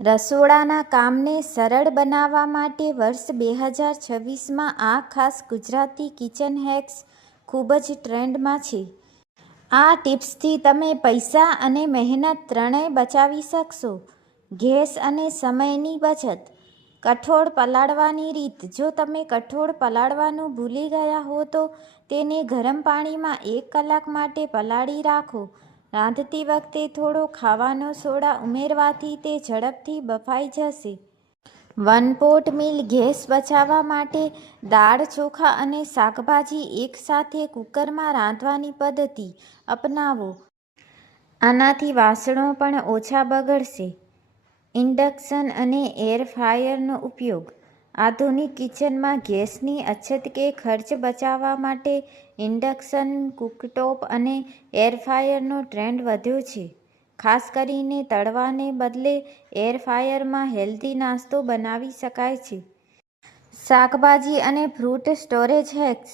રસોડાના કામને સરળ બનાવવા માટે વર્ષ 2026માં આ ખાસ ગુજરાતી કિચન હેક્સ ખૂબ જ ટ્રેન્ડમાં છે. આ ટિપ્સથી તમે પૈસા અને મહેનત ત્રણેય બચાવી શકશો. ગેસ અને સમયની બચત. કઠોળ પલાળવાની રીત. જો તમે કઠોળ પલાળવાનું ભૂલી ગયા હો તો તેને ગરમ પાણીમાં 1 કલાક માટે પલાળી રાખો. રાંધતી વખતે થોડો ખાવાનો સોડા ઉમેરવાથી તે ઝડપથી બફાઈ જશે. One pot mill. ગેસ બચાવવા માટે દાળ, ચોખા અને શાકભાજી એકસાથે કુકરમાં રાંધવાની પદ્ધતિ અપનાવો. આનાથી વાસણો પણ ઓછા બગડશે. ઇન્ડક્શન અને એર ફ્રાયરનો ઉપયોગ. આધુનિક કિચનમાં ગેસની અછત કે ખર્ચ બચાવવા માટે ઇન્ડક્શન કૂકટોપ અને એર ફ્રાયરનો ટ્રેન્ડ વધ્યો છે. ખાસ કરીને તળવાને બદલે એર ફ્રાયરમાં હેલ્ધી નાસ્તો બનાવી શકાય છે. શાકભાજી અને ફ્રૂટ સ્ટોરેજ હેક્સ.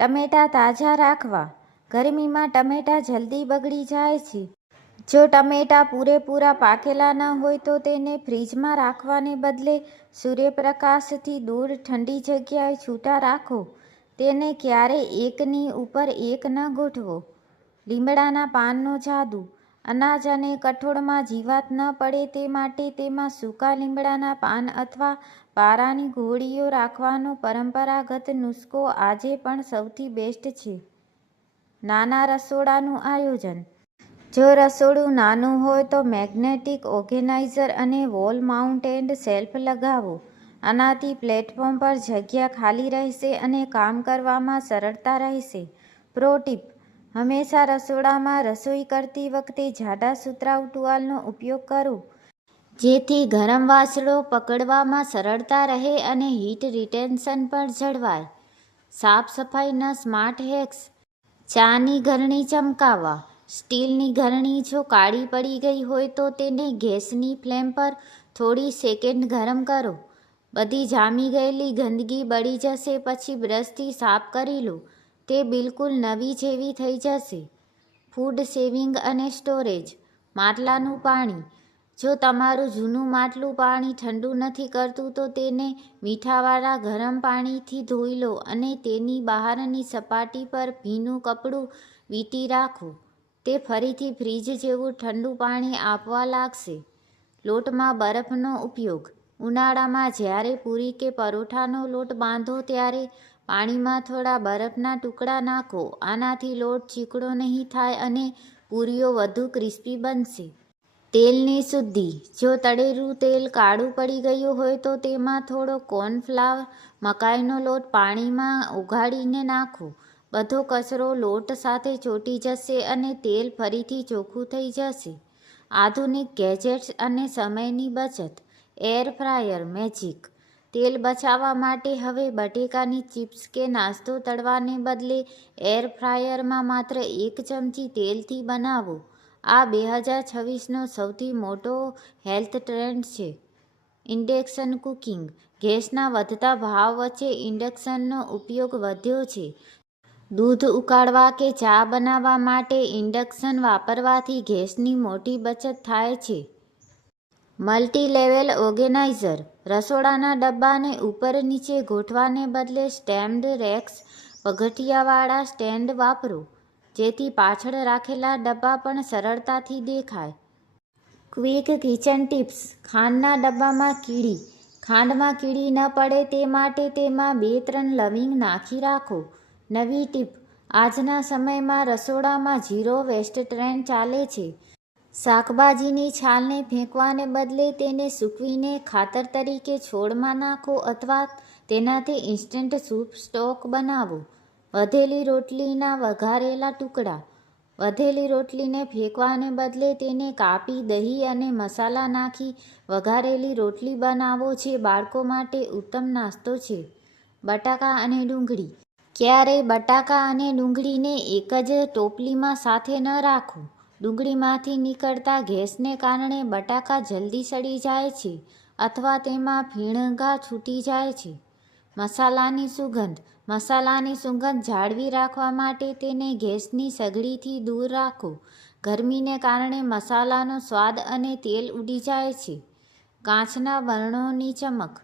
ટમેટાં તાજા રાખવા. ગરમીમાં ટમેટાં જલ્દી બગડી જાય છે. જો ટમેટાં પૂરેપૂરા પાકેલા ન હોય તો તેને ફ્રીજમાં રાખવાને બદલે સૂર્યપ્રકાશથી દૂર ઠંડી જગ્યાએ છૂટા રાખો. તેને ક્યારેય એકની ઉપર એક ન ગોઠવો. લીમડાના પાનનો જાદુ. અનાજ અને કઠોળમાં જીવાત ન પડે તે માટે તેમાં સૂકા લીમડાના પાન અથવા પારાની ગોળીઓ રાખવાનો પરંપરાગત નુસ્ખો આજે પણ સૌથી બેસ્ટ છે. નાના રસોડાનું આયોજન. જો રસોડું નાનું હોય તો મેગ્નેટિક ઓર્ગેનાઇઝર અને વોલ માઉન્ટેડ શેલ્ફ લગાવો. આનાથી પ્લેટફોર્મ પર જગ્યા ખાલી રહેશે અને કામ કરવામાં સરળતા રહેશે. Pro tip. હંમેશા રસોડામાં રસોઈ કરતી વખતે જાડા સુતરાઉ ટુવાલનો ઉપયોગ કરો, જેથી ગરમ વાસણો પકડવામાં સરળતા રહે અને હીટ રિટેન્શન પણ જળવાય. સાફ સફાઈના સ્માર્ટ હેક્સ. ચાની ગરણી ચમકાવવા. સ્ટીલની ગરણી જો કાળી પડી ગઈ હોય તો તેને ગેસની ફ્લેમ પર થોડી સેકન્ડ ગરમ કરો. બધી જામી ગયેલી ગંદકી બળી જશે પછી બ્રશથી સાફ કરી લો. તે બિલકુલ નવી જેવી થઈ જશે. ફૂડ સેવિંગ અને સ્ટોરેજ. માટલાનું પાણી. જો તમારું જૂનું માટલું પાણી ઠંડુ નથી કરતું તો તેને મીઠાવાળા ગરમ પાણીથી ધોઈ લો અને તેની બહારની સપાટી પર ભીનું કપડું વીંટી રાખો. તે ફરીથી ફ્રીજ જેવું ઠંડુ પાણી આપવા લાગશે. લોટમાં બરફનો ઉપયોગ. ઉનાળામાં જ્યારે પૂરી કે પરોઠાનો લોટ બાંધો ત્યારે પાણીમાં થોડા બરફના ટુકડા નાખો. આનાથી લોટ ચીકણો નહીં થાય અને પૂરીઓ વધુ ક્રિસ્પી બનશે. તેલની શુદ્ધિ. જો તળેલું તેલ કાળું પડી ગયું હોય તો તેમાં થોડો કોર્નફ્લાવર, મકાઈનો લોટ પાણીમાં ઓગાળીને નાખો. બધો કચરો લોટ સાથે ચોંટી જશે અને તેલ ફરીથી ચોખ્ખું થઈ જશે. આધુનિક ગેજેટ્સ અને સમયની બચત. Air fryer magic. તેલ બચાવવા માટે હવે બટેકાની ચિપ્સ કે નાસ્તો તળવાને બદલે એર ફ્રાયરમાં માત્ર 1 ચમચી તેલથી બનાવો. આ 2026નો સૌથી મોટો હેલ્થ ટ્રેન્ડ છે. Induction cooking. ગેસના વધતા ભાવ વચ્ચે ઇન્ડક્શનનો ઉપયોગ વધ્યો છે. દૂધ ઉકાળવા કે ચા બનાવવા માટે ઇન્ડક્શન વાપરવાથી ગેસની મોટી બચત થાય છે. Multi-level organiser. રસોડાના ડબ્બાને ઉપર-નીચે ગોઠવવાને બદલે સ્ટેમ્ડ રેક્સ, પગથિયાવાળા સ્ટેન્ડ વાપરો, જેથી પાછળ રાખેલા ડબ્બા પણ સરળતાથી દેખાય. Quick kitchen tips. ખાંડના ડબ્બામાં કીડી. ખાંડમાં કીડી ન પડે તે માટે તેમાં 2-3 લવિંગ નાખી રાખો. નવી ટીપ. આજના સમયમાં રસોડામાં ઝીરો વેસ્ટ ટ્રેન્ડ ચાલે છે. શાકભાજીની છાલને ફેંકવાને બદલે તેને સૂકવીને ખાતર તરીકે છોડમાં નાખો અથવા તેનાથી ઇન્સ્ટન્ટ સૂપ સ્ટોક બનાવો. વધેલી રોટલીના વઘારેલા ટુકડા. વધેલી રોટલીને ફેંકવાને બદલે તેને કાપી દહીં અને મસાલા નાખી વઘારેલી રોટલી બનાવો જે બાળકો માટે ઉત્તમ નાસ્તો છે. બટાકા અને ડુંગળી. ક્યારેય બટાકા અને ડુંગળીને એક જ ટોપલીમાં સાથે ન રાખો. ડુંગળીમાંથી નીકળતા ગેસને કારણે બટાકા જલ્દી સડી જાય છે અથવા તેમાં ફીણઘા છૂટી જાય છે. મસાલાની સુગંધ. મસાલાની સુગંધ જાળવી રાખવા માટે તેને ગેસની સગડીથી દૂર રાખો. ગરમીને કારણે મસાલાનો સ્વાદ અને તેલ ઉડી જાય છે. કાચના વર્ણોની ચમક.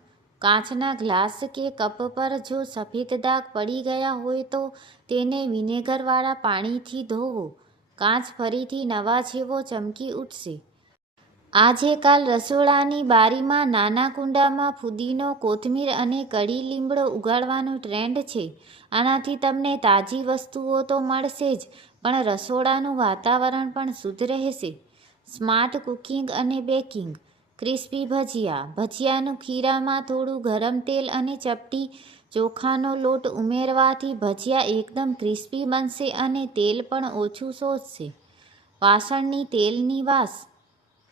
કાચના ગ્લાસ કે કપ પર જો સફેદ દાગ પડી ગયા હોય તો તેને વિનેગરવાળા પાણીથી ધોવો. કાચ ફરીથી નવા જેવો ચમકી ઉઠશે. આજેકાલ રસોડાની બારીમાં નાના કુંડામાં ફુદીનો, કોથમીર અને કડી લીમડો ઉગાડવાનો ટ્રેન્ડ છે. આનાથી તમને તાજી વસ્તુઓ તો મળશે જ, પણ રસોડાનું વાતાવરણ પણ શુદ્ધ રહેશે. સ્માર્ટ કુકિંગ અને બેકિંગ. ક્રિસ્પી ભજીયા. ભજીયાનું ખીરામાં થોડું ગરમ તેલ અને ચપટી ચોખાનો લોટ ઉમેરવાથી ભજીયા એકદમ ક્રિસ્પી બનશે અને તેલ પણ ઓછું શોષશે. વાસણની તેલની વાસ.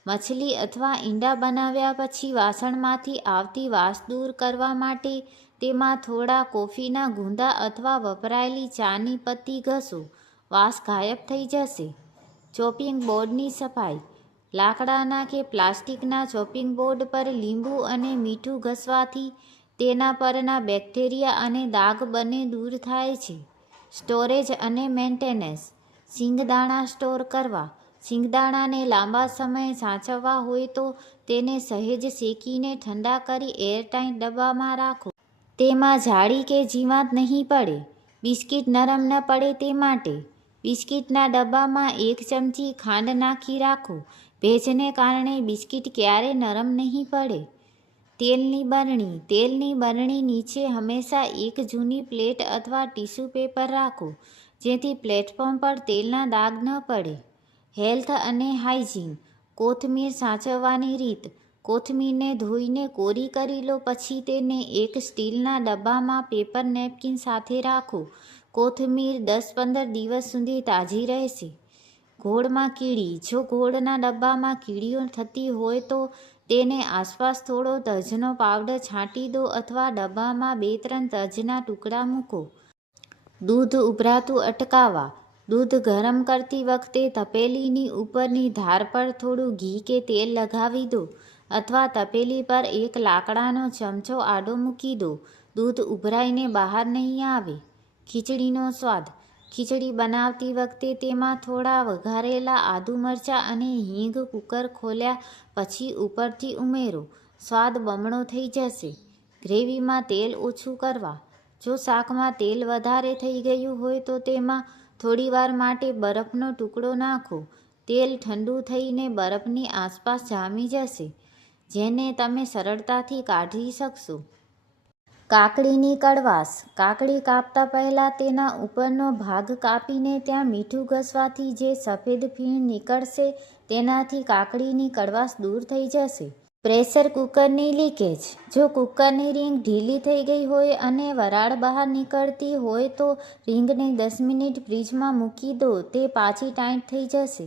મછલી અથવા ઈંડા બનાવ્યા પછી વાસણમાંથી આવતી વાસ દૂર કરવા માટે તેમાં થોડા કોફીના ગુંદા અથવા વપરાયેલી ચાની પત્તી ઘસો. વાસ ગાયબ થઈ જશે. ચોપિંગ બોર્ડની સફાઈ. લાકડાના કે પ્લાસ્ટિકના ચોપિંગ બોર્ડ પર લીંબુ અને મીઠું ઘસવાથી તેના પરના બેક્ટેરિયા અને દાગ બંને દૂર થાય છે. સ્ટોરેજ અને મેન્ટેનન્સ. સિંગદાણા સ્ટોર કરવા. સિંગદાણાને લાંબા સમય સાચવવા હોય તો તેને સહેજ શેકીને ઠંડા કરી એરટાઇટ ડબ્બામાં રાખો. તેમાં જાળી કે જીવાત નહીં પડે. બિસ્કિટ નરમ ન પડે તે માટે બિસ્કિટના ડબ્બામાં 1 ચમચી ખાંડ નાખી રાખો. ભેજને કારણે બિસ્કિટ ક્યારેય નરમ નહીં પડે. તેલની બરણી. તેલની બરણી નીચે હંમેશા એક જૂની પ્લેટ અથવા ટીશ્યુ પેપર રાખો, જેથી પ્લેટફોર્મ પર તેલના દાગ ન પડે. હેલ્થ અને હાઇજીન. કોથમીર સાચવવાની રીત. કોથમીરને ધોઈને કોરી કરી લો, પછી તેને એક સ્ટીલના ડબ્બામાં પેપર નેપકિન સાથે રાખો. કોથમીર 10-15 દિવસ સુધી તાજી રહેશે. ગોળમાં કીડી. જો ગોળના ડબ્બામાં કીડીઓ થતી હોય તો તેને આસપાસ થોડો તજનો પાવડર છાંટી દો અથવા ડબ્બામાં 2-3 તજના ટુકડા મૂકો. દૂધ ઉભરાતું અટકાવવા. દૂધ ગરમ કરતી વખતે તપેલીની ઉપરની ધાર પર થોડું ઘી કે તેલ લગાવી દો અથવા તપેલી પર એક લાકડાનો ચમચો આડો મૂકી દો. દૂધ ઉભરાઈને બહાર નહીં આવે. ખીચડીનો સ્વાદ. ખીચડી બનાવતી વખતે તેમાં થોડા વઘારેલા આદુ મરચાં અને હિંગ કુકર ખોલ્યા પછી ઉપરથી ઉમેરો. સ્વાદ બમણો થઈ જશે. ગ્રેવીમાં તેલ ઓછું કરવા. જો શાકમાં તેલ વધારે થઈ ગયું હોય તો તેમાં થોડીવાર માટે બરફનો ટુકડો નાખો. તેલ ઠંડુ થઈને બરફની આસપાસ જામી જશે, જેને તમે સરળતાથી કાઢી શકશો. કાકડીની કડવાશ. કાકડી કાપતા પહેલાં તેના ઉપરનો ભાગ કાપીને ત્યાં મીઠું ઘસવાથી જે સફેદ ફીણ નીકળશે તેનાથી કાકડીની કડવાશ દૂર થઈ જશે. પ્રેશર કુકરની લીકેજ. જો કુકરની રિંગ ઢીલી થઈ ગઈ હોય અને વરાળ બહાર નીકળતી હોય તો રિંગને 10 મિનિટ ફ્રીજમાં મૂકી દો, તે પાછી ટાઈટ થઈ જશે.